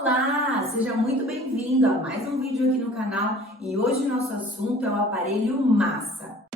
Olá, seja muito bem-vindo a mais um vídeo aqui no canal e hoje o nosso assunto é o aparelho massa.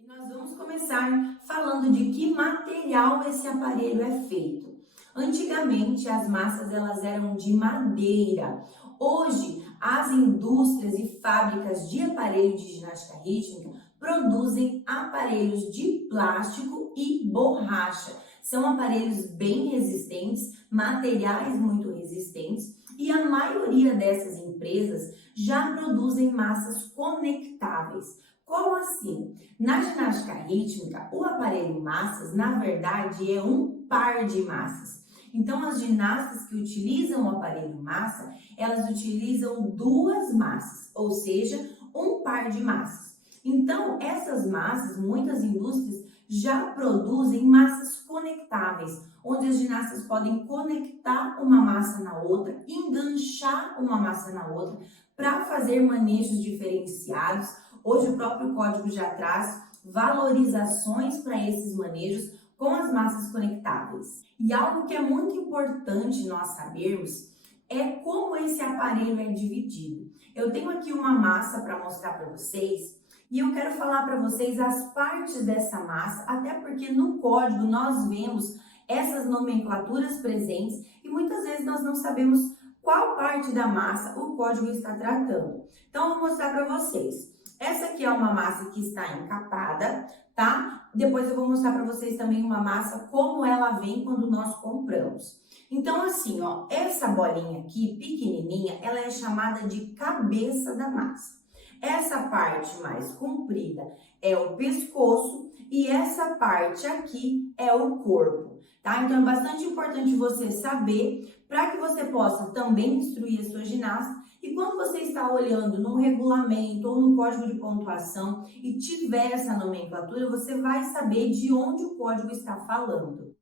E nós vamos começar falando de que material esse aparelho é feito. Antigamente as massas elas eram de madeira. Hoje as indústrias e fábricas de aparelho de ginástica rítmica produzem aparelhos de plástico e borracha. São aparelhos bem resistentes, materiais muito resistentes e a maioria dessas empresas já produzem massas conectáveis. Como assim? Na ginástica rítmica, o aparelho massas, na verdade, é um par de massas. Então, as ginastas que utilizam o aparelho massa, elas utilizam duas massas, ou seja, um par de massas. Então, essas massas, muitas indústrias já produzem massas conectáveis, onde as ginastas podem conectar uma massa na outra, enganchar uma massa na outra, para fazer manejos diferenciados. Hoje o próprio código já traz valorizações para esses manejos com as massas conectáveis. E algo que é muito importante nós sabermos é como esse aparelho é dividido. Eu tenho aqui uma massa para mostrar para vocês e eu quero falar para vocês as partes dessa massa, até porque no código nós vemos essas nomenclaturas presentes e muitas vezes nós não sabemos qual parte da massa o código está tratando. Então, eu vou mostrar para vocês. Essa aqui é uma massa que está encapada, tá? Depois eu vou mostrar para vocês também uma massa, como ela vem quando nós compramos. Então, assim, ó, essa bolinha aqui, pequenininha, ela é chamada de cabeça da massa. Essa parte mais comprida é o pescoço e essa parte aqui é o corpo, tá? Então, é bastante importante você saber para que você possa também instruir a sua ginasta. E quando você está olhando no regulamento ou no código de pontuação e tiver essa nomenclatura, você vai saber de onde o código está falando.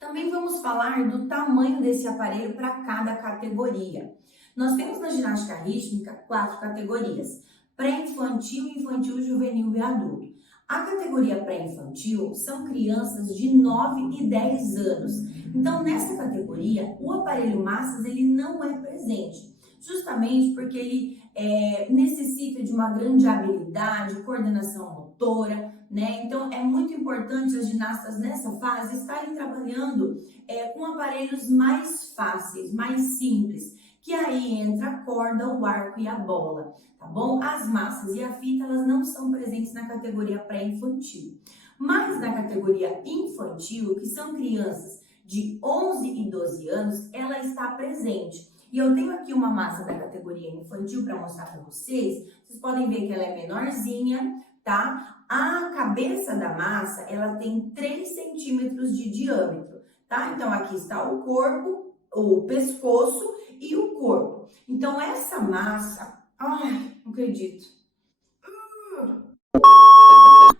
Também vamos falar do tamanho desse aparelho para cada categoria. Nós temos na ginástica rítmica 4 categorias: pré-infantil, infantil, juvenil e adulto. A categoria pré-infantil são crianças de 9 e 10 anos. Então, nessa categoria, o aparelho massas ele não é presente, justamente porque ele necessita de uma grande habilidade, coordenação motora, né? Então, é muito importante as ginastas nessa fase estarem trabalhando com aparelhos mais fáceis, mais simples, que aí entra a corda, o arco e a bola, tá bom? As massas e a fita, elas não são presentes na categoria pré-infantil. Mas na categoria infantil, que são crianças de 11 e 12 anos, ela está presente. E eu tenho aqui uma massa da categoria infantil para mostrar para vocês. Vocês podem ver que ela é menorzinha, tá? A cabeça da massa, ela tem 3 centímetros de diâmetro, tá? Então, aqui está o corpo, o pescoço e o corpo. Então, essa massa... Ai, não acredito.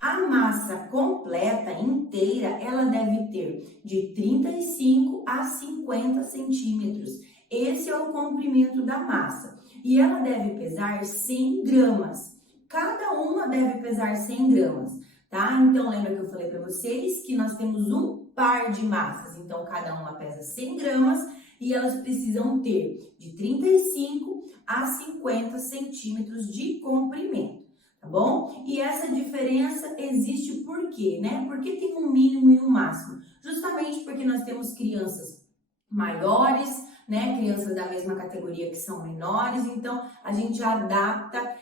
A massa completa, inteira, ela deve ter de 35 a 50 centímetros. Esse é o comprimento da massa. E ela deve pesar 100 gramas. Cada uma deve pesar 100 gramas, tá? Então, lembra que eu falei para vocês que nós temos um par de massas. Então, cada uma pesa 100 gramas e elas precisam ter de 35 a 50 centímetros de comprimento, tá bom? E essa diferença existe por quê, né? Porque tem um mínimo e um máximo. Justamente porque nós temos crianças maiores, né? Crianças da mesma categoria que são menores, então a gente adapta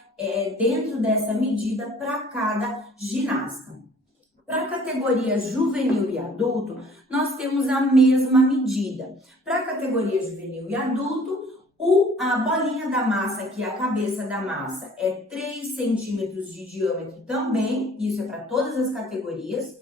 dentro dessa medida para cada ginasta. Para a categoria juvenil e adulto, nós temos a mesma medida. Para a categoria juvenil e adulto, a bolinha da massa, que é a cabeça da massa, é 3 centímetros de diâmetro também, isso é para todas as categorias.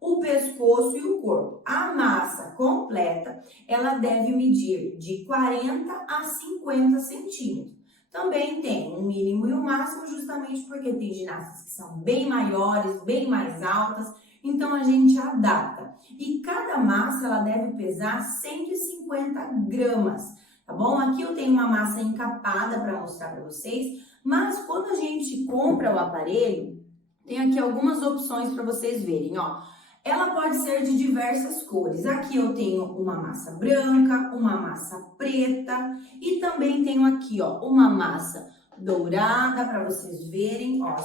O pescoço e o corpo. A massa completa, ela deve medir de 40 a 50 centímetros. Também tem um mínimo e um máximo, justamente porque tem ginastas que são bem maiores, bem mais altas, então a gente adapta. E cada massa, ela deve pesar 150 gramas, tá bom? Aqui eu tenho uma massa encapada para mostrar para vocês, mas quando a gente compra o aparelho, tem aqui algumas opções para vocês verem, ó. Ela pode ser de diversas cores. Aqui eu tenho uma massa branca, uma massa preta e também tenho aqui, ó, uma massa dourada para vocês verem, ó,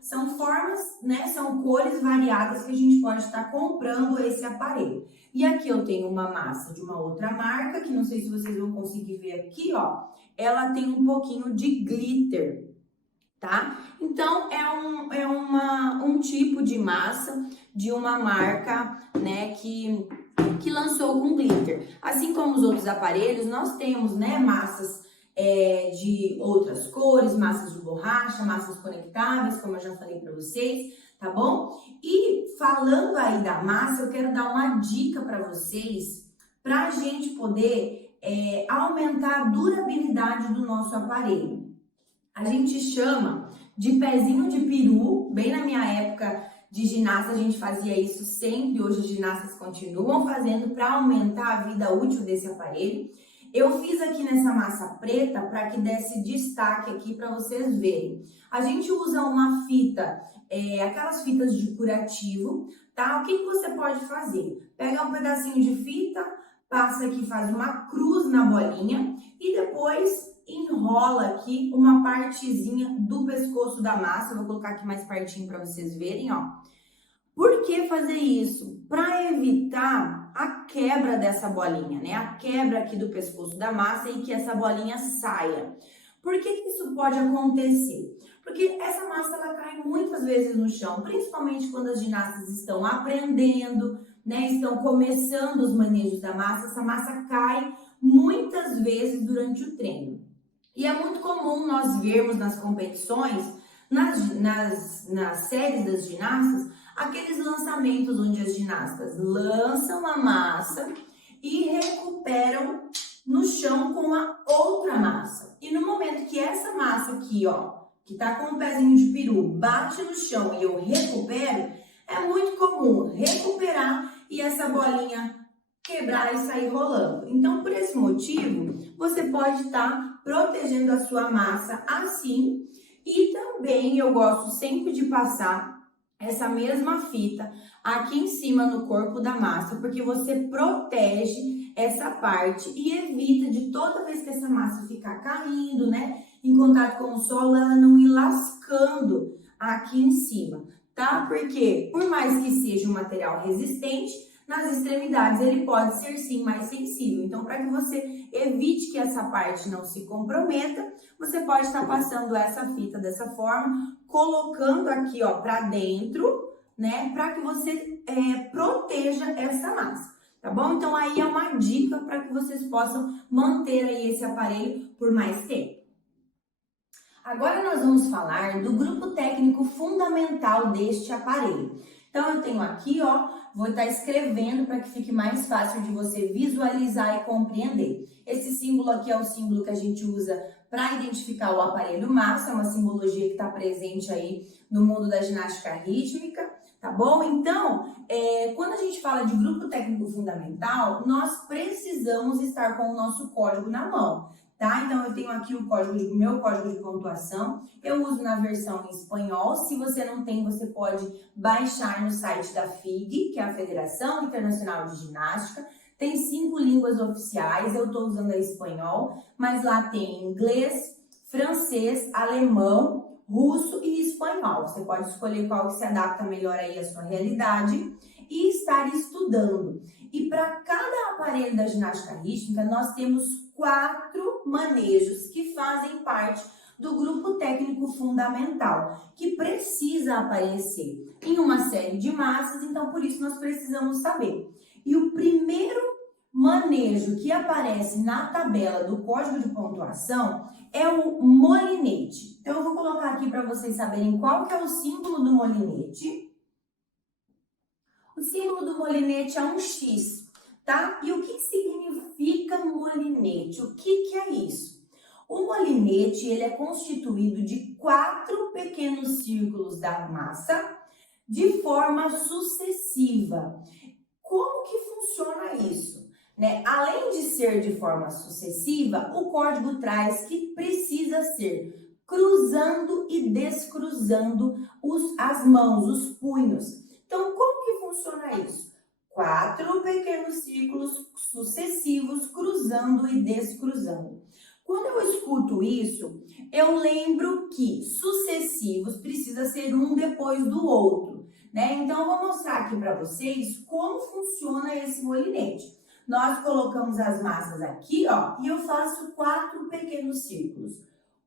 são formas, né, são cores variadas que a gente pode estar comprando esse aparelho. E aqui eu tenho uma massa de uma outra marca, que não sei se vocês vão conseguir ver aqui, ó, ela tem um pouquinho de glitter, tá? Então, é um tipo de massa de uma marca, né, que lançou com glitter. Assim como os outros aparelhos, nós temos, né, massas de outras cores, massas de borracha, massas conectáveis, como eu já falei para vocês, tá bom? E falando aí da massa, eu quero dar uma dica para vocês, para a gente poder aumentar a durabilidade do nosso aparelho. A gente chama de pezinho de peru. Bem na minha época de ginasta a gente fazia isso sempre, hoje os ginastas continuam fazendo para aumentar a vida útil desse aparelho. Eu fiz aqui nessa massa preta para que desse destaque aqui para vocês verem. A gente usa uma fita, aquelas fitas de curativo, tá? O que você pode fazer? Pega um pedacinho de fita, passa aqui, faz uma cruz na bolinha e depois enrola aqui uma partezinha do pescoço da massa. Eu vou colocar aqui mais pertinho para vocês verem, ó. Por que fazer isso? Para evitar a quebra dessa bolinha, né? A quebra aqui do pescoço da massa e que essa bolinha saia. Por que isso pode acontecer? Porque essa massa ela cai muitas vezes no chão, principalmente quando as ginastas estão aprendendo, né? Estão começando os manejos da massa. Essa massa cai muitas vezes durante o treino. E é muito comum nós vermos nas competições, nas séries das ginastas, aqueles lançamentos onde as ginastas lançam a massa e recuperam no chão com a outra massa. E no momento que essa massa aqui, ó, que tá com um pezinho de peru, bate no chão e eu recupero, é muito comum recuperar e essa bolinha quebrar e sair rolando. Então, por esse motivo, você pode estar protegendo a sua massa assim. E também eu gosto sempre de passar essa mesma fita aqui em cima no corpo da massa, porque você protege essa parte e evita de toda vez que essa massa ficar caindo, né, em contato com o solo, ela não ir lascando aqui em cima, tá? Porque por mais que seja um material resistente, nas extremidades ele pode ser sim mais sensível. Então, para que você evite que essa parte não se comprometa, você pode estar passando essa fita dessa forma, colocando aqui, ó, para dentro, né, para que você proteja essa massa, tá bom? Então, aí é uma dica para que vocês possam manter aí esse aparelho por mais tempo. Agora nós vamos falar do grupo técnico fundamental deste aparelho. Então, eu tenho aqui, ó, vou estar escrevendo para que fique mais fácil de você visualizar e compreender. Esse símbolo aqui é o símbolo que a gente usa para identificar o aparelho massa, é uma simbologia que está presente aí no mundo da ginástica rítmica, tá bom? Então, quando a gente fala de grupo técnico fundamental, nós precisamos estar com o nosso código na mão. Tá? Então, eu tenho aqui o meu código de pontuação, eu uso na versão em espanhol. Se você não tem, você pode baixar no site da FIG, que é a Federação Internacional de Ginástica. Tem 5 línguas oficiais, eu estou usando a espanhol, mas lá tem inglês, francês, alemão, russo e espanhol. Você pode escolher qual que se adapta melhor aí à sua realidade e estar estudando. E para cada aparelho da ginástica rítmica, nós temos 4 manejos que fazem parte do grupo técnico fundamental, que precisa aparecer em uma série de massas, então por isso nós precisamos saber. E o primeiro manejo que aparece na tabela do código de pontuação é o molinete. Então eu vou colocar aqui para vocês saberem qual que é o símbolo do molinete. O símbolo do molinete é um X, tá? E o que significa molinete? O que é isso? O molinete, ele é constituído de 4 pequenos círculos da massa de forma sucessiva. Como que funciona isso? Né? Além de ser de forma sucessiva, o código traz que precisa ser cruzando e descruzando as mãos, os punhos. Então, como que funciona para isso? 4 pequenos círculos sucessivos, cruzando e descruzando. Quando eu escuto isso, eu lembro que sucessivos precisa ser um depois do outro, né? Então, eu vou mostrar aqui para vocês como funciona esse molinete. Nós colocamos as massas aqui, ó, e eu faço 4 pequenos círculos.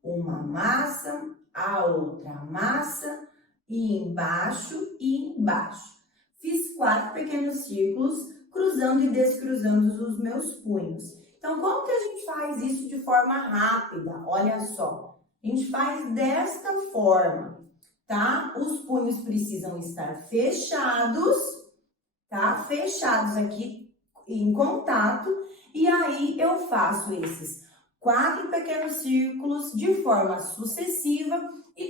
Uma massa, a outra massa, e embaixo e embaixo. Fiz 4 pequenos círculos, cruzando e descruzando os meus punhos. Então, como que a gente faz isso de forma rápida? Olha só, a gente faz desta forma, tá? Os punhos precisam estar fechados, tá? Fechados aqui em contato. E aí, eu faço esses 4 pequenos círculos de forma sucessiva e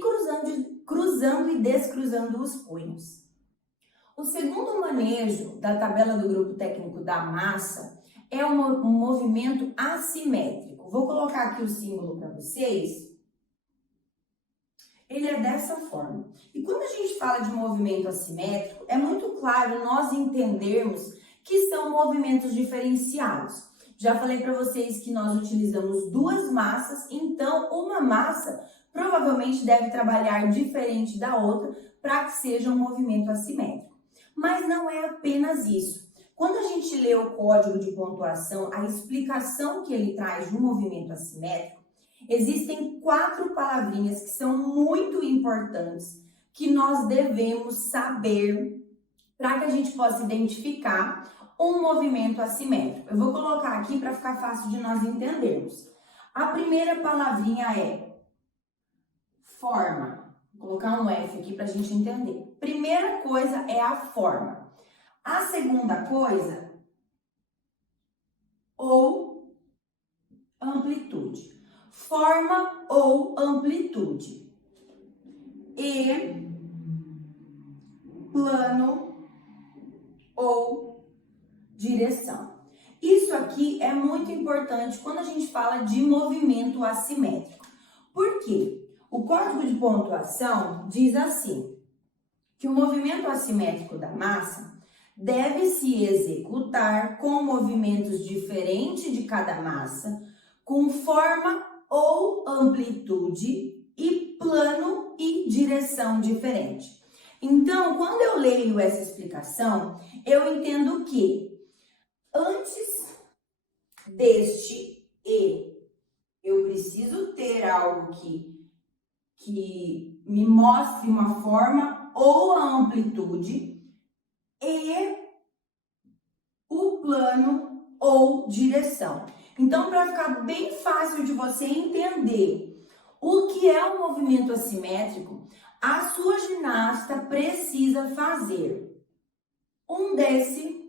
cruzando e descruzando os punhos. O segundo manejo da tabela do grupo técnico da massa é um movimento assimétrico. Vou colocar aqui o símbolo para vocês. Ele é dessa forma. E quando a gente fala de movimento assimétrico, é muito claro nós entendermos que são movimentos diferenciados. Já falei para vocês que nós utilizamos 2 massas, então uma massa provavelmente deve trabalhar diferente da outra para que seja um movimento assimétrico. Mas não é apenas isso. Quando a gente lê o código de pontuação, a explicação que ele traz de um movimento assimétrico, existem 4 palavrinhas que são muito importantes que nós devemos saber para que a gente possa identificar um movimento assimétrico. Eu vou colocar aqui para ficar fácil de nós entendermos. A primeira palavrinha é forma. Vou colocar um F aqui para a gente entender. Primeira coisa é a forma. A segunda coisa, ou amplitude. Forma ou amplitude. E plano ou direção. Isso aqui é muito importante quando a gente fala de movimento assimétrico. Por quê? O código de pontuação diz assim, que o movimento assimétrico da massa deve se executar com movimentos diferentes de cada massa, com forma ou amplitude e plano e direção diferente. Então, quando eu leio essa explicação, eu entendo que antes deste E, eu preciso ter algo que me mostre uma forma ou a amplitude e o plano ou direção. Então, para ficar bem fácil de você entender o que é um movimento assimétrico, a sua ginasta precisa fazer um desse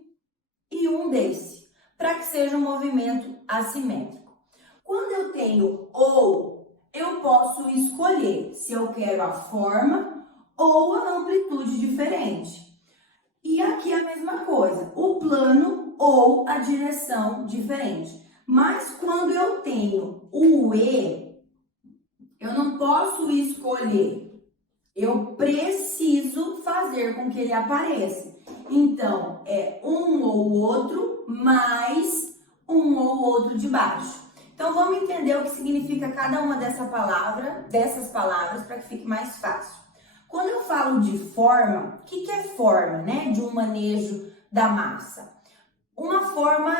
e um desse, para que seja um movimento assimétrico. Quando eu tenho ou, eu posso escolher se eu quero a forma ou a amplitude diferente. E aqui a mesma coisa, o plano ou a direção diferente. Mas quando eu tenho o E, eu não posso escolher. Eu preciso fazer com que ele apareça. Então, é um ou outro mais um ou outro de baixo. Então, vamos entender o que significa cada uma dessas palavras, para que fique mais fácil. Quando eu falo de forma, o que é forma, né? De um manejo da massa. Uma forma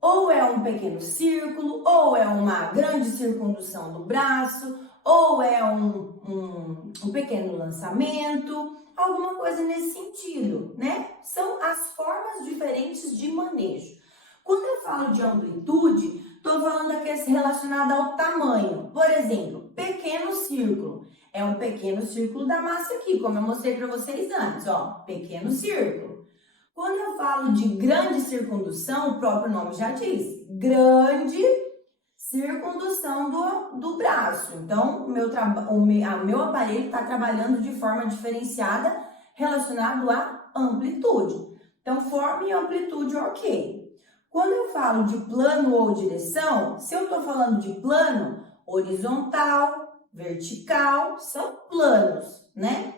ou é um pequeno círculo, ou é uma grande circundução do braço, ou é um pequeno lançamento, alguma coisa nesse sentido, né? São as formas diferentes de manejo. Quando eu falo de amplitude, estou falando aqui relacionada ao tamanho. Por exemplo, pequeno círculo. É um pequeno círculo da massa aqui, como eu mostrei para vocês antes, ó. Pequeno círculo. Quando eu falo de grande circundução, o próprio nome já diz. Grande circundução do braço. Então, meu aparelho está trabalhando de forma diferenciada relacionado à amplitude. Então, forma e amplitude, ok. Quando eu falo de plano ou direção, se eu estou falando de plano, horizontal, vertical, são planos, né?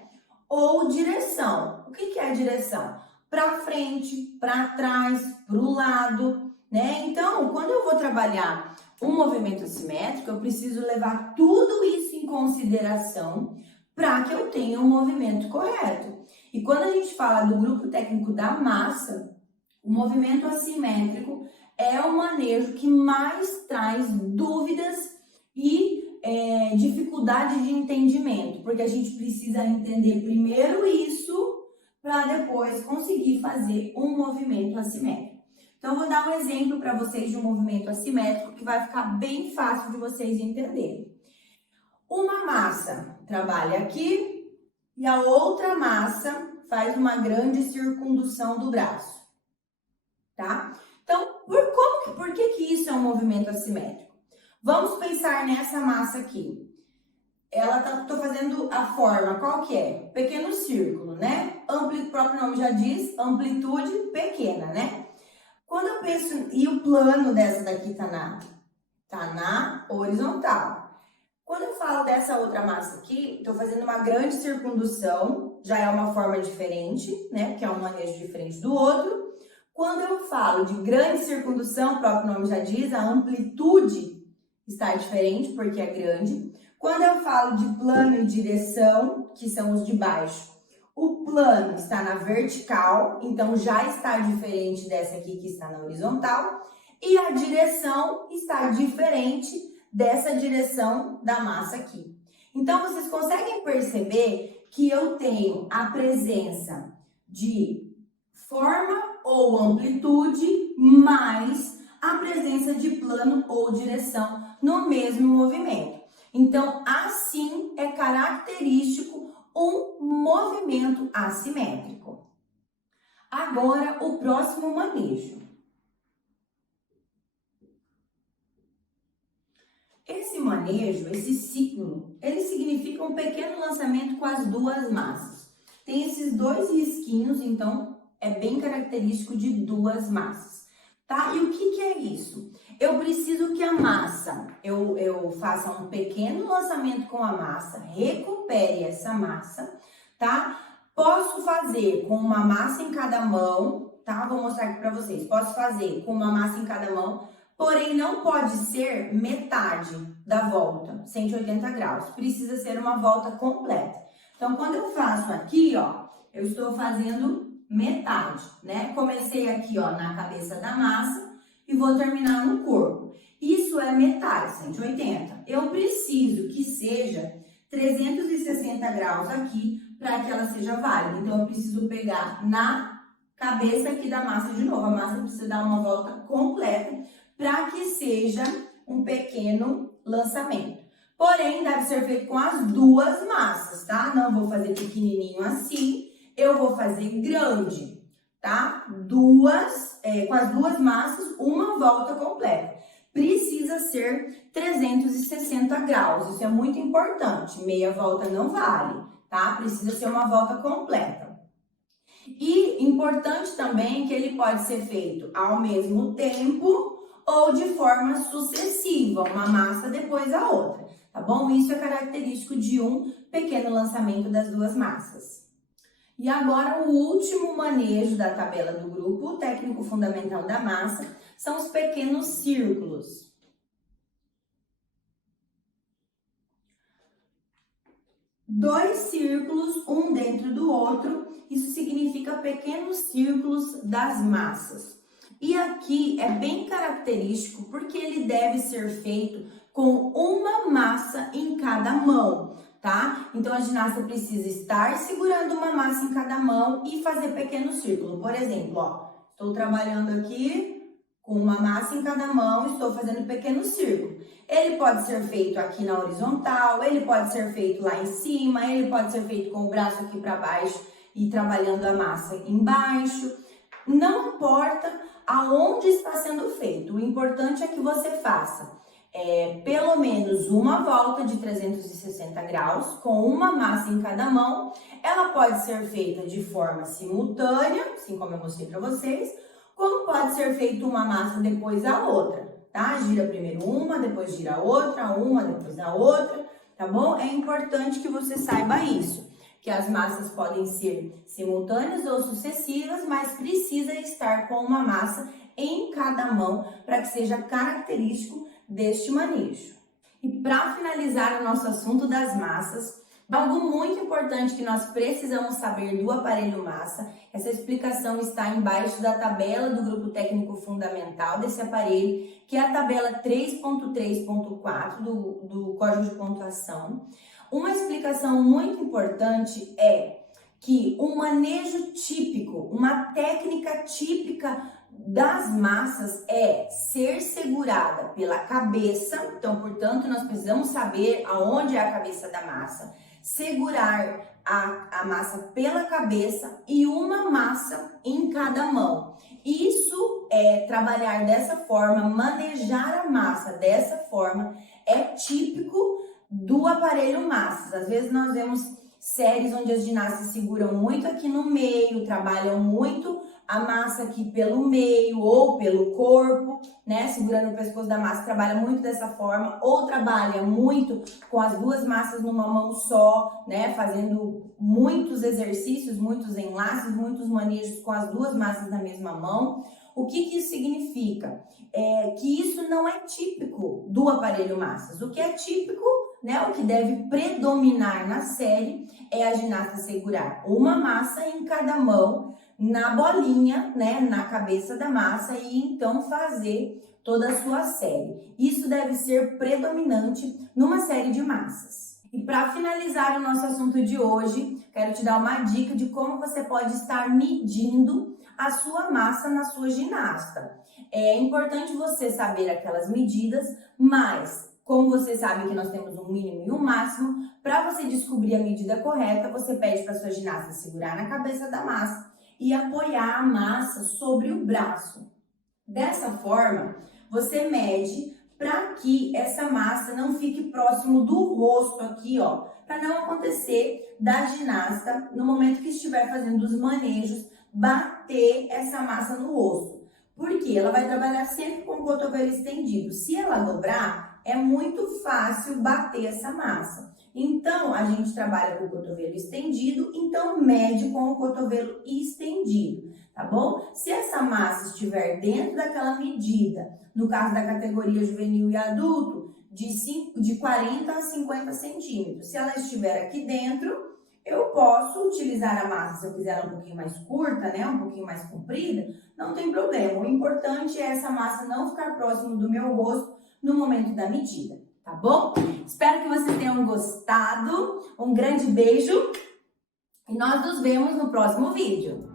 Ou direção. O que é a direção? para frente, para trás, para o lado, né? Então, quando eu vou trabalhar um movimento assimétrico, eu preciso levar tudo isso em consideração para que eu tenha um movimento correto. E quando a gente fala do grupo técnico da massa, o movimento assimétrico é o manejo que mais traz dúvidas e dificuldade de entendimento, porque a gente precisa entender primeiro isso para depois conseguir fazer um movimento assimétrico. Então, vou dar um exemplo para vocês de um movimento assimétrico que vai ficar bem fácil de vocês entenderem. Uma massa trabalha aqui e a outra massa faz uma grande circundução do braço, tá? Então, por que isso é um movimento assimétrico? Vamos pensar nessa massa aqui. Tô fazendo a forma, qual que é? Pequeno círculo, né? O próprio nome já diz, amplitude pequena, né? Quando eu penso, e o plano dessa daqui tá na horizontal. Quando eu falo dessa outra massa aqui, tô fazendo uma grande circundução, já é uma forma diferente, né? Porque é um manejo diferente do outro. Quando eu falo de grande circundução, o próprio nome já diz, a amplitude está diferente porque é grande. Quando eu falo de plano e direção, que são os de baixo, o plano está na vertical, então já está diferente dessa aqui que está na horizontal. E a direção está diferente dessa direção da massa aqui. Então, vocês conseguem perceber que eu tenho a presença de forma ou amplitude mais a presença de plano ou direção no mesmo movimento. Então, assim é característico um movimento assimétrico. Agora, o próximo manejo. Esse manejo, esse ciclo, ele significa um pequeno lançamento com as duas massas. Tem esses dois risquinhos, então é bem característico de duas massas, tá? E o que é isso? Eu preciso que a massa, eu faça um pequeno lançamento com a massa, recupere essa massa, tá? Posso fazer com uma massa em cada mão, tá? Vou mostrar aqui pra vocês. Posso fazer com uma massa em cada mão, porém não pode ser metade da volta, 180 graus. Precisa ser uma volta completa. Então, quando eu faço aqui, ó, eu estou fazendo metade, né? Comecei aqui, ó, na cabeça da massa e vou terminar no corpo. Isso é metade, 180. Eu preciso que seja 360 graus aqui para que ela seja válida. Então, eu preciso pegar na cabeça aqui da massa de novo. A massa precisa dar uma volta completa para que seja um pequeno lançamento. Porém, deve ser feito com as duas massas, tá? Não vou fazer pequenininho assim, eu vou fazer grande, tá? Com as duas massas, uma volta completa. Precisa ser 360 graus, isso é muito importante. Meia volta não vale, tá? Precisa ser uma volta completa. E importante também que ele pode ser feito ao mesmo tempo ou de forma sucessiva, uma massa depois da outra, tá bom? Isso é característico de um pequeno lançamento das duas massas. E agora o último manejo da tabela do grupo, o técnico fundamental da massa, são os pequenos círculos. Dois círculos, um dentro do outro, isso significa pequenos círculos das massas. E aqui é bem característico porque ele deve ser feito com uma massa em cada mão, tá? Então, a ginasta precisa estar segurando uma massa em cada mão e fazer pequeno círculo. Por exemplo, ó, estou trabalhando aqui com uma massa em cada mão, estou fazendo pequeno círculo. Ele pode ser feito aqui na horizontal, ele pode ser feito lá em cima, ele pode ser feito com o braço aqui para baixo e trabalhando a massa embaixo. Não importa aonde está sendo feito, o importante é que você faça pelo menos uma volta de 360 graus com uma massa em cada mão. Ela pode ser feita de forma simultânea, assim como eu mostrei para vocês, como pode ser feita uma massa depois da outra, tá? Gira primeiro uma, depois gira outra, uma depois da outra, tá bom? É importante que você saiba isso, que as massas podem ser simultâneas ou sucessivas, mas precisa estar com uma massa em cada mão para que seja característico deste manejo. E para finalizar o nosso assunto das massas, algo muito importante que nós precisamos saber do aparelho massa, essa explicação está embaixo da tabela do grupo técnico fundamental desse aparelho, que é a tabela 3.3.4 do Código de Pontuação. Uma explicação muito importante é que um manejo típico, uma técnica típica das massas é ser segurada pela cabeça, então, portanto, nós precisamos saber aonde é a cabeça da massa, segurar a massa pela cabeça e uma massa em cada mão. Isso é trabalhar dessa forma, manejar a massa dessa forma, é típico do aparelho massas. Às vezes nós vemos séries onde as ginastas seguram muito aqui no meio, trabalham muito a massa aqui pelo meio ou pelo corpo, né? Segurando o pescoço da massa, trabalha muito dessa forma, ou trabalha muito com as duas massas numa mão só, né? Fazendo muitos exercícios, muitos enlaces, muitos manejos com as duas massas na mesma mão. O que isso significa? Que isso não é típico do aparelho massas. O que é típico, né, o que deve predominar na série é a ginasta segurar uma massa em cada mão, na bolinha, né, na cabeça da massa e então fazer toda a sua série. Isso deve ser predominante numa série de massas. E para finalizar o nosso assunto de hoje, quero te dar uma dica de como você pode estar medindo a sua massa na sua ginasta. É importante você saber aquelas medidas, mas como você sabe que nós temos um mínimo e um máximo, para você descobrir a medida correta, você pede para sua ginasta segurar na cabeça da massa e apoiar a massa sobre o braço. Dessa forma, você mede para que essa massa não fique próximo do rosto aqui, ó, para não acontecer da ginasta, no momento que estiver fazendo os manejos, bater essa massa no rosto. Porque ela vai trabalhar sempre com o cotovelo estendido. Se ela dobrar, é muito fácil bater essa massa. Então, a gente trabalha com o cotovelo estendido, então mede com o cotovelo estendido, tá bom? Se essa massa estiver dentro daquela medida, no caso da categoria juvenil e adulto, de 40 a 50 centímetros. Se ela estiver aqui dentro, eu posso utilizar a massa, se eu quiser ela um pouquinho mais curta, né, um pouquinho mais comprida, não tem problema. O importante é essa massa não ficar próximo do meu rosto no momento da medida, tá bom? Espero que vocês tenham gostado. Um grande beijo e nós nos vemos no próximo vídeo.